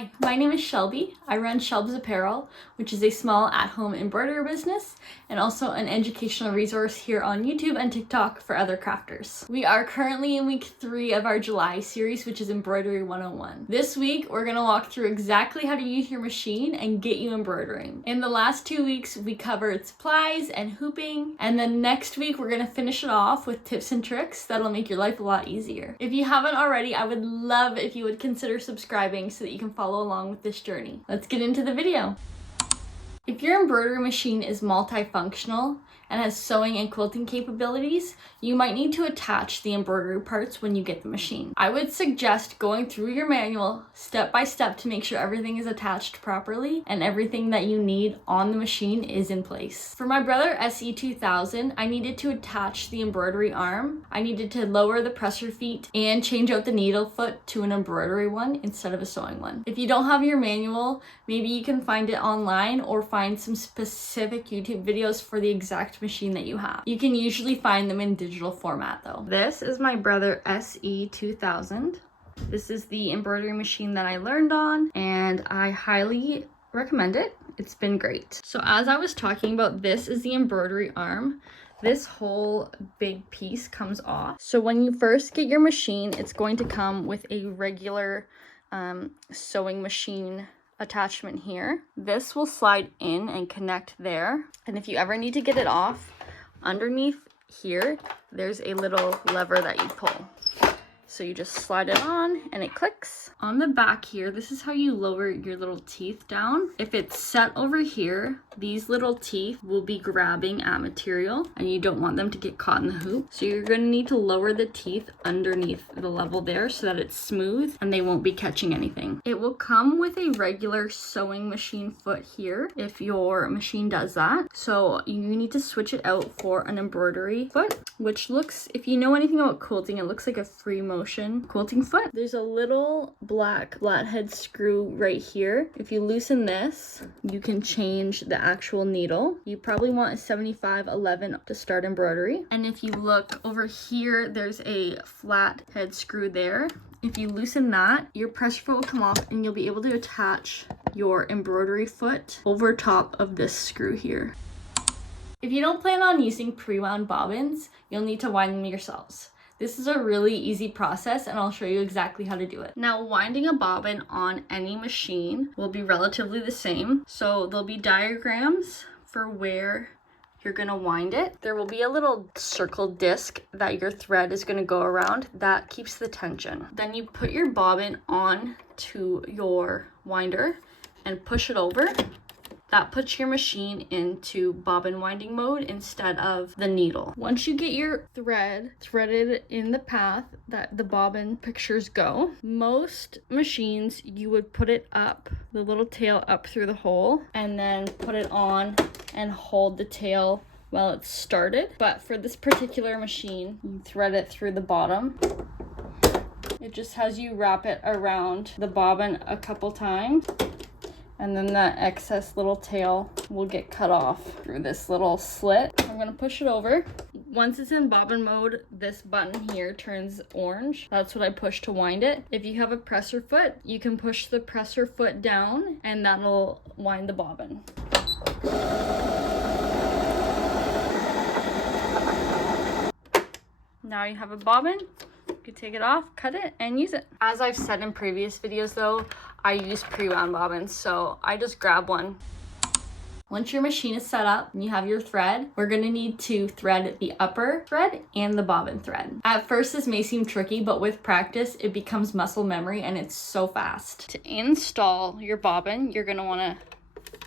Hi, my name is Shelby. I run Shelbs Apparel, which is a small at-home embroidery business and also an educational resource here on YouTube and TikTok for other crafters. We are currently in week 3 of our July series, which is Embroidery 101. This week, we're gonna walk through exactly how to use your machine and get you embroidering. In the last 2 weeks, we covered supplies and hooping, and then next week, we're gonna finish it off with tips and tricks that'll make your life a lot easier. If you haven't already, I would love if you would consider subscribing so that you can follow along with this journey. Let's get into the video. If your embroidery machine is multifunctional and has sewing and quilting capabilities, you might need to attach the embroidery parts when you get the machine. I would suggest going through your manual step by step to make sure everything is attached properly and everything that you need on the machine is in place. For my brother SE2000, I needed to attach the embroidery arm. I needed to lower the presser feet and change out the needle foot to an embroidery one instead of a sewing one. If you don't have your manual, maybe you can find it online or find some specific YouTube videos for the exact machine that you have. You can usually find them in digital format though. This is my brother SE2000. This is the embroidery machine that I learned on and I highly recommend it. It's been great. So as I was talking about, this is the embroidery arm. This whole big piece comes off. So when you first get your machine, it's going to come with a regular sewing machine attachment here. This will slide in and connect there. And if you ever need to get it off, underneath here, there's a little lever that you pull. So you just slide it on and it clicks. On the back here, this is how you lower your little teeth down. If it's set over here, these little teeth will be grabbing at material and you don't want them to get caught in the hoop. So you're gonna need to lower the teeth underneath the level there so that it's smooth and they won't be catching anything. It will come with a regular sewing machine foot here if your machine does that. So you need to switch it out for an embroidery foot, which looks, if you know anything about quilting, it looks like a free motion quilting foot. There's a little black flathead screw right here. If you loosen this, you can change the actual needle. You probably want a 75/11 to start embroidery. And if you look over here, there's a flat head screw there. If you loosen that, your pressure foot will come off and you'll be able to attach your embroidery foot over top of this screw here. If you don't plan on using pre-wound bobbins, you'll need to wind them yourselves. This is a really easy process and I'll show you exactly how to do it. Now, winding a bobbin on any machine will be relatively the same. So there'll be diagrams for where you're gonna wind it. There will be a little circle disc that your thread is gonna go around that keeps the tension. Then you put your bobbin on to your winder and push it over. That puts your machine into bobbin winding mode instead of the needle. Once you get your thread threaded in the path that the bobbin pictures go, most machines you would put it up, the little tail up through the hole, and then put it on and hold the tail while it's started. But for this particular machine, you thread it through the bottom. It just has you wrap it around the bobbin a couple times. And then that excess little tail will get cut off through this little slit. I'm gonna push it over. Once it's in bobbin mode, this button here turns orange. That's what I push to wind it. If you have a presser foot, you can push the presser foot down and that'll wind the bobbin. Now you have a bobbin. You can take it off, cut it, and use it. As I've said in previous videos though, I use pre-wound bobbins, so I just grab one. Once your machine is set up and you have your thread, we're gonna need to thread the upper thread and the bobbin thread. At first, this may seem tricky, but with practice, it becomes muscle memory and it's so fast. To install your bobbin, you're gonna wanna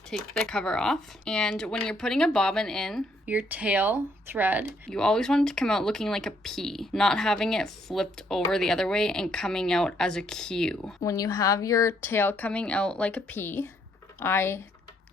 take the cover off. And when you're putting a bobbin in, your tail thread, you always want it to come out looking like a P, not having it flipped over the other way and coming out as a Q. When you have your tail coming out like a P, I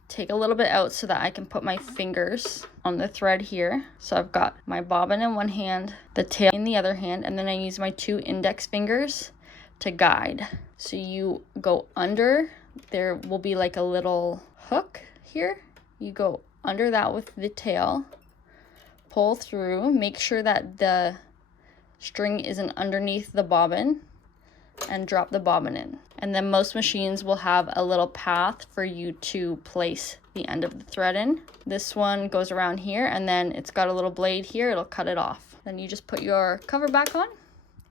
take a little bit out so that I can put my fingers on the thread here. So I've got my bobbin in one hand, the tail in the other hand, and then I use my 2 index fingers to guide. So you go under, there will be like a little hook here. You go under that with the tail, pull through, make sure that the string isn't underneath the bobbin, and drop the bobbin in. And then most machines will have a little path for you to place the end of the thread in. This one goes around here, and then it's got a little blade here, it'll cut it off. Then you just put your cover back on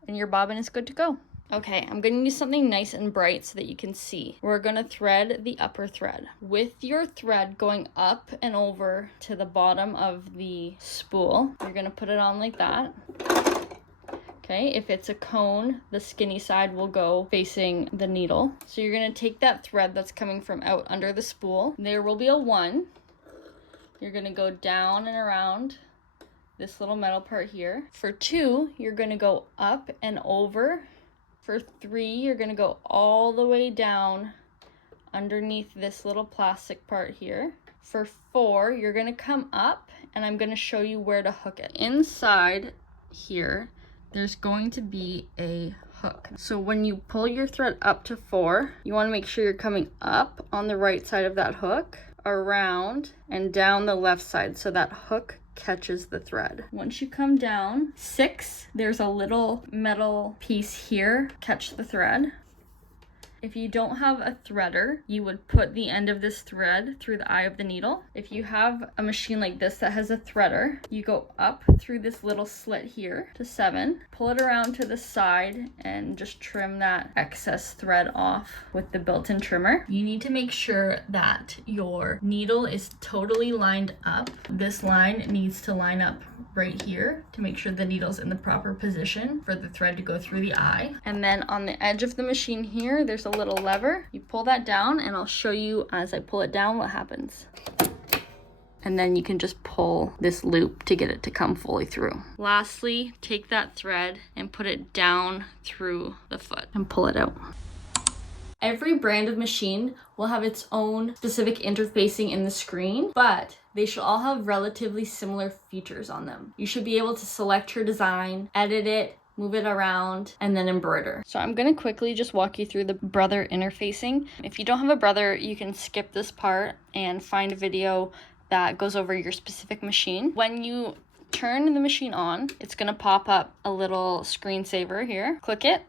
and your bobbin is good to go. Okay, I'm gonna use something nice and bright so that you can see. We're gonna thread the upper thread. With your thread going up and over to the bottom of the spool, you're gonna put it on like that. Okay, if it's a cone, the skinny side will go facing the needle. So you're gonna take that thread that's coming from out under the spool. There will be a 1. You're gonna go down and around this little metal part here. For 2, you're gonna go up and over. For 3, you're gonna go all the way down underneath this little plastic part here. For 4, you're gonna come up, and I'm gonna show you where to hook it. Inside here, there's going to be a hook. So when you pull your thread up to 4, you want to make sure you're coming up on the right side of that hook, around and down the left side so that hook catches the thread. Once you come down 6, there's a little metal piece here, catch the thread. If you don't have a threader, you would put the end of this thread through the eye of the needle. If you have a machine like this that has a threader, you go up through this little slit here to 7, pull it around to the side and just trim that excess thread off with the built-in trimmer. You need to make sure that your needle is totally lined up. This line needs to line up right here to make sure the needle's in the proper position for the thread to go through the eye. And then on the edge of the machine here, there's a little lever. You pull that down, and I'll show you as I pull it down what happens. And then you can just pull this loop to get it to come fully through. Lastly, take that thread and put it down through the foot and pull it out. Every brand of machine will have its own specific interfacing in the screen, but they should all have relatively similar features on them. You should be able to select your design, edit it, move it around, and then embroider. So I'm gonna quickly just walk you through the brother interfacing. If you don't have a brother, you can skip this part and find a video that goes over your specific machine. When you turn the machine on, it's gonna pop up a little screensaver here. Click it.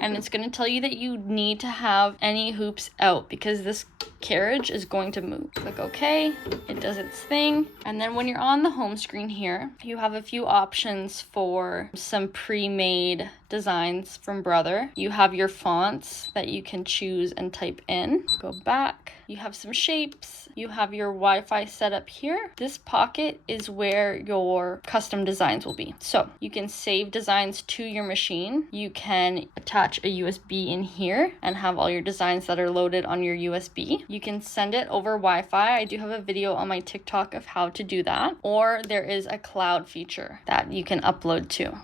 And it's going to tell you that you need to have any hoops out because this carriage is going to move. Click OK, it does its thing. And then when you're on the home screen here, you have a few options for some pre-made designs from Brother. You have your fonts that you can choose and type in. Go back. You have some shapes. You have your Wi-Fi setup here. This pocket is where your custom designs will be. So you can save designs to your machine. You can attach a USB in here and have all your designs that are loaded on your USB. You can send it over Wi-Fi. I do have a video on my TikTok of how to do that. Or there is a cloud feature that you can upload to.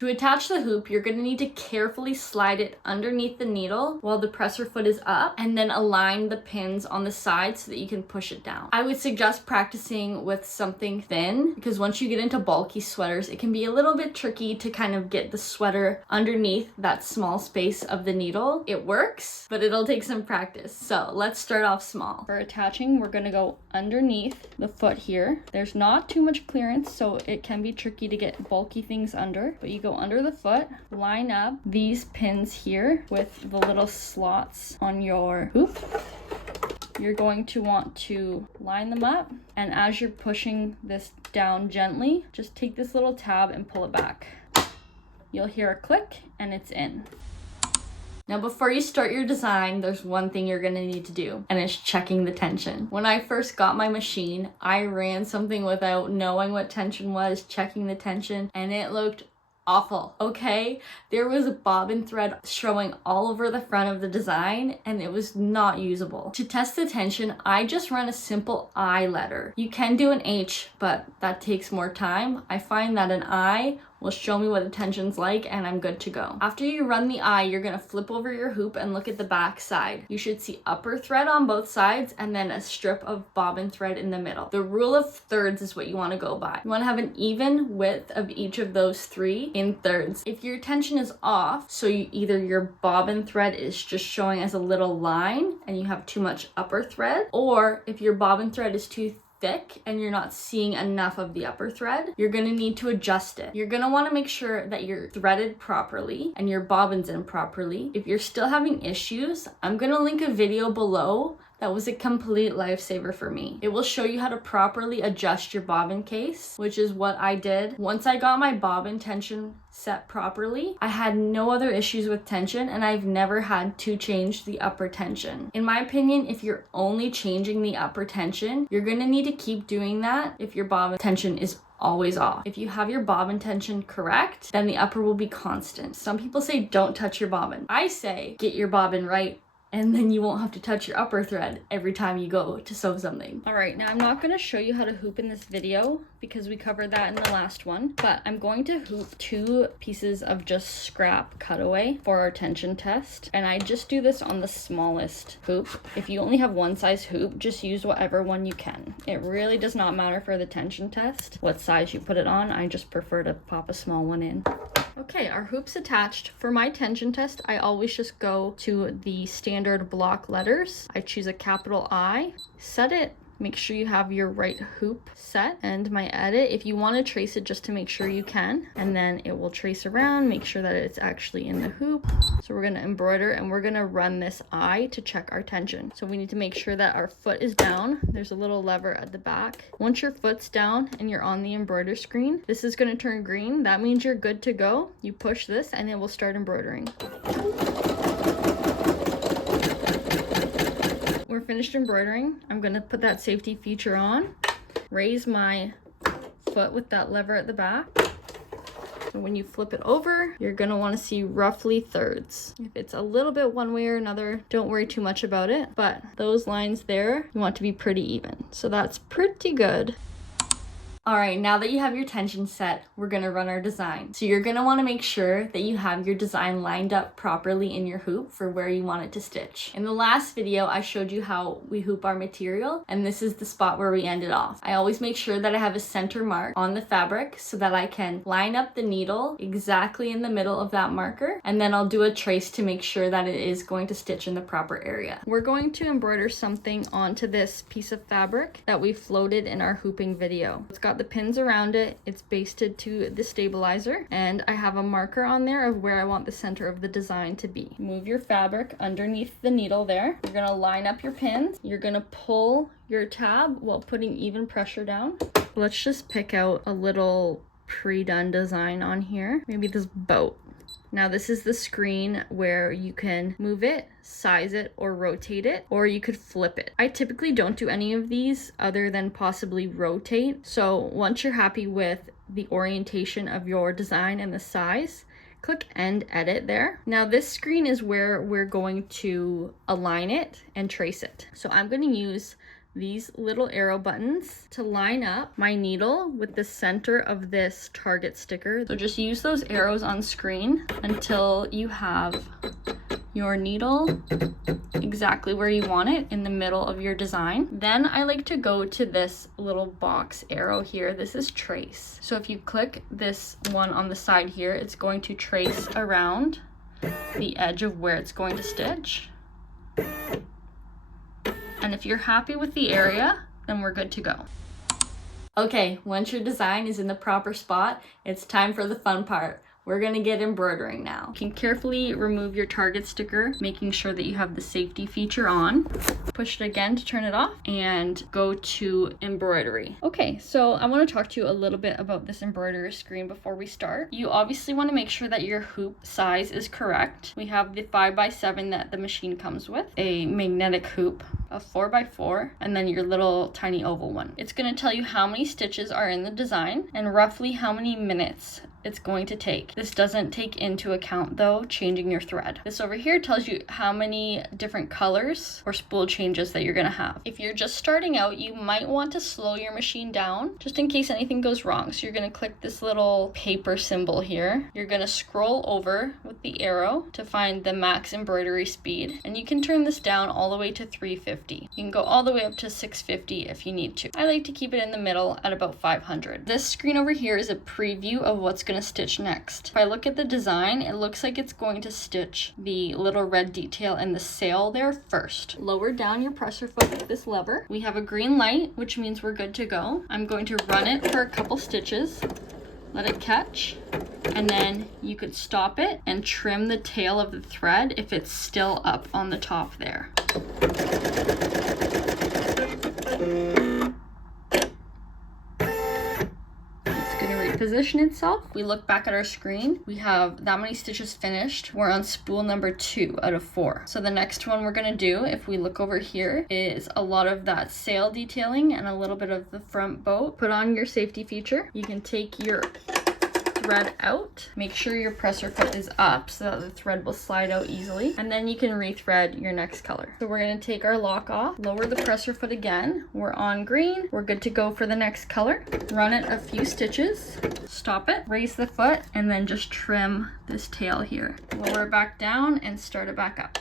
To attach the hoop, you're going to need to carefully slide it underneath the needle while the presser foot is up, and then align the pins on the side so that you can push it down. I would suggest practicing with something thin because once you get into bulky sweaters, it can be a little bit tricky to kind of get the sweater underneath that small space of the needle. It works, but it'll take some practice. So let's start off small. For attaching, we're going to go underneath the foot here. There's not too much clearance, so it can be tricky to get bulky things under, but you go under the foot, line up these pins here with the little slots on your hoop. You're going to want to line them up, and as you're pushing this down gently, just take this little tab and pull it back. You'll hear a click and it's in. Now before you start your design, there's one thing you're gonna need to do, and it's checking the tension. When I first got my machine, I ran something without knowing what tension was, checking the tension, and it looked awful. Okay, there was a bobbin thread showing all over the front of the design and it was not usable. To test the tension, I just run a simple I letter. You can do an H, but that takes more time. I find that an I will show me what the tension's like and I'm good to go. After you run the eye, you're gonna flip over your hoop and look at the back side. You should see upper thread on both sides and then a strip of bobbin thread in the middle. The rule of thirds is what you wanna go by. You wanna have an even width of each of those three in thirds. If your tension is off, so either your bobbin thread is just showing as a little line and you have too much upper thread, or if your bobbin thread is too thick and you're not seeing enough of the upper thread, you're gonna need to adjust it. You're gonna wanna make sure that you're threaded properly and your bobbin's in properly. If you're still having issues, I'm gonna link a video below that was a complete lifesaver for me. It will show you how to properly adjust your bobbin case, which is what I did. Once I got my bobbin tension set properly, I had no other issues with tension, and I've never had to change the upper tension. In my opinion, if you're only changing the upper tension, you're gonna need to keep doing that if your bobbin tension is always off. If you have your bobbin tension correct, then the upper will be constant. Some people say don't touch your bobbin. I say get your bobbin right, and then you won't have to touch your upper thread every time you go to sew something. All right, now I'm not gonna show you how to hoop in this video because we covered that in the last one, but I'm going to hoop 2 pieces of just scrap cutaway for our tension test. And I just do this on the smallest hoop. If you only have one size hoop, just use whatever one you can. It really does not matter for the tension test what size you put it on. I just prefer to pop a small one in. Okay, our hoop's attached. For my tension test, I always just go to the standard block letters. I choose a capital I, set it, make sure you have your right hoop set, and my edit, if you want to trace it just to make sure you can, and then it will trace around, make sure that it's actually in the hoop. So we're going to embroider and we're going to run this I to check our tension. So we need to make sure that our foot is down. There's a little lever at the back. Once your foot's down and you're on the embroider screen, this is going to turn green. That means you're good to go. You push this and it will start embroidering. We're finished embroidering. I'm gonna put that safety feature on, raise my foot with that lever at the back. And when you flip it over, you're gonna wanna see roughly thirds. If it's a little bit one way or another, don't worry too much about it, but those lines there, you want to be pretty even. So that's pretty good. All right, now that you have your tension set, we're gonna run our design. So you're gonna wanna make sure that you have your design lined up properly in your hoop for where you want it to stitch. In the last video, I showed you how we hoop our material, and this is the spot where we ended off. I always make sure that I have a center mark on the fabric so that I can line up the needle exactly in the middle of that marker, and then I'll do a trace to make sure that it is going to stitch in the proper area. We're going to embroider something onto this piece of fabric that we floated in our hooping video. It's got the pins around it, it's basted to the stabilizer, and I have a marker on there of where I want the center of the design to be. Move your fabric underneath the needle there. You're gonna line up your pins. You're gonna pull your tab while putting even pressure down. Let's just pick out a little pre-done design on here. Maybe this boat. Now this is the screen where you can move it, size it, or rotate it, or you could flip it. I typically don't do any of these other than possibly rotate. So once you're happy with the orientation of your design and the size, click End Edit there. Now this screen is where we're going to align it and trace it. So I'm going to use these little arrow buttons to line up my needle with the center of this target sticker. So just use those arrows on screen until you have your needle exactly where you want it in the middle of your design. Then I like to go to this little box arrow here. This is trace. So if you click this one on the side here, it's going to trace around the edge of where it's going to stitch. And if you're happy with the area, then we're good to go. Okay, once your design is in the proper spot, it's time for the fun part. We're gonna get embroidering now. You can carefully remove your target sticker, making sure that you have the safety feature on. Push it again to turn it off and go to embroidery. Okay, so I wanna talk to you a little bit about this embroidery screen before we start. You obviously wanna make sure that your hoop size is correct. We have the 5x7 that the machine comes with, a magnetic hoop, a 4x4, and then your little tiny oval one. It's gonna tell you how many stitches are in the design and roughly how many minutes it's going to take. This doesn't take into account though changing your thread. This over here tells you how many different colors or spool changes that you're gonna have. If you're just starting out, you might want to slow your machine down just in case anything goes wrong. So you're gonna click this little paper symbol here. You're gonna scroll over with the arrow to find the max embroidery speed, and you can turn this down all the way to 350. $450. You can go all the way up to $650 if you need to. I like to keep it in the middle at about $500. This screen over here is a preview of what's going to stitch next. If I look at the design, it looks like it's going to stitch the little red detail in the sail there first. Lower down your presser foot with this lever. We have a green light, which means we're good to go. I'm going to run it for a couple stitches, let it catch, and then you could stop it and trim the tail of the thread if it's still up on the top there. Position itself. We look back at our screen, we have that many stitches finished. We're on spool number 2 out of 4. So the next one we're gonna do, if we look over here, is a lot of that sail detailing and a little bit of the front boat. Put on your safety feature. You can take your thread out. Make sure your presser foot is up so that the thread will slide out easily, and then you can rethread your next color. So we're going to take our lock off, lower the presser foot again. We're on green. We're good to go for the next color. Run it a few stitches, stop it, raise the foot, and then just trim this tail here. Lower it back down and start it back up.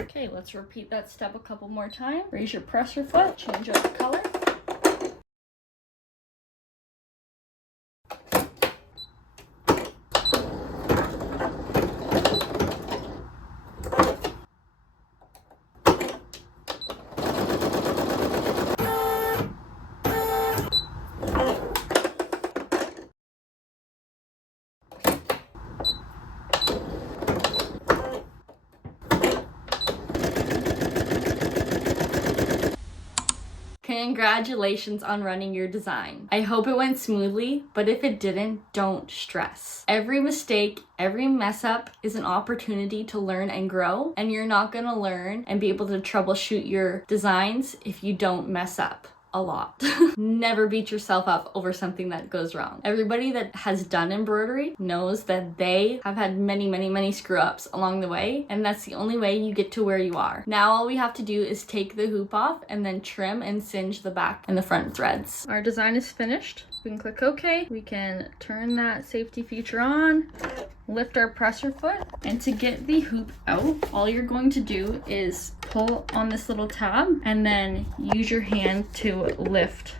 Okay, let's repeat that step a couple more times. Raise your presser foot, change up the color. Congratulations on running your design. I hope it went smoothly, but if it didn't, don't stress. Every mistake, every mess up is an opportunity to learn and grow, and you're not gonna learn and be able to troubleshoot your designs if you don't mess up a lot. Never beat yourself up over something that goes wrong. Everybody that has done embroidery knows that they have had many screw ups along the way, and that's the only way you get to where you are. Now all we have to do is take the hoop off and then trim and singe the back and the front threads. Our design is finished. We can click OK. We can turn that safety feature on, lift our presser foot, and to get the hoop out, all you're going to do is pull on this little tab and then use your hand to lift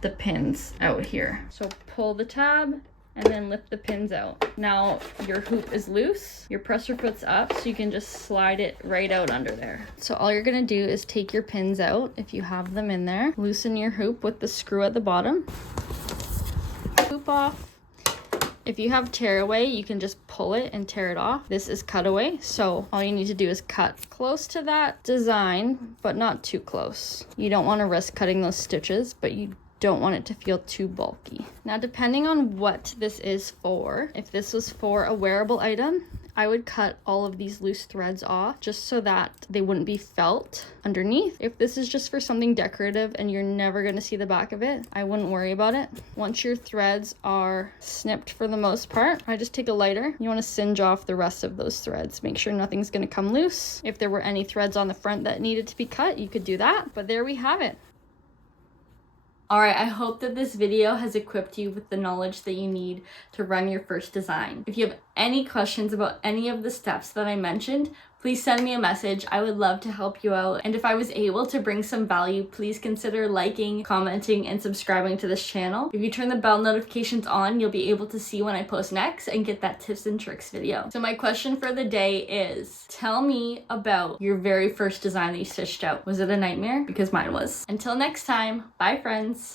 the pins out here. So pull the tab and then lift the pins out. Now your hoop is loose, your presser foot's up, so you can just slide it right out under there. So all you're gonna do is take your pins out if you have them in there, loosen your hoop with the screw at the bottom, hoop off. If you have tearaway, you can just pull it and tear it off. This is cutaway, so all you need to do is cut close to that design, but not too close. You don't want to risk cutting those stitches, but you don't want it to feel too bulky. Now, depending on what this is for, if this was for a wearable item, I would cut all of these loose threads off just so that they wouldn't be felt underneath. If this is just for something decorative and you're never going to see the back of it, I wouldn't worry about it. Once your threads are snipped for the most part, I just take a lighter. You want to singe off the rest of those threads. Make sure nothing's going to come loose. If there were any threads on the front that needed to be cut, you could do that. But there we have it. Alright, I hope that this video has equipped you with the knowledge that you need to run your first design. If you have any questions about any of the steps that I mentioned, please send me a message. I would love to help you out. And if I was able to bring some value, please consider liking, commenting, and subscribing to this channel. If you turn the bell notifications on, you'll be able to see when I post next and get that tips and tricks video. So my question for the day is, tell me about your very first design that you stitched out. Was it a nightmare? Because mine was. Until next time, bye friends.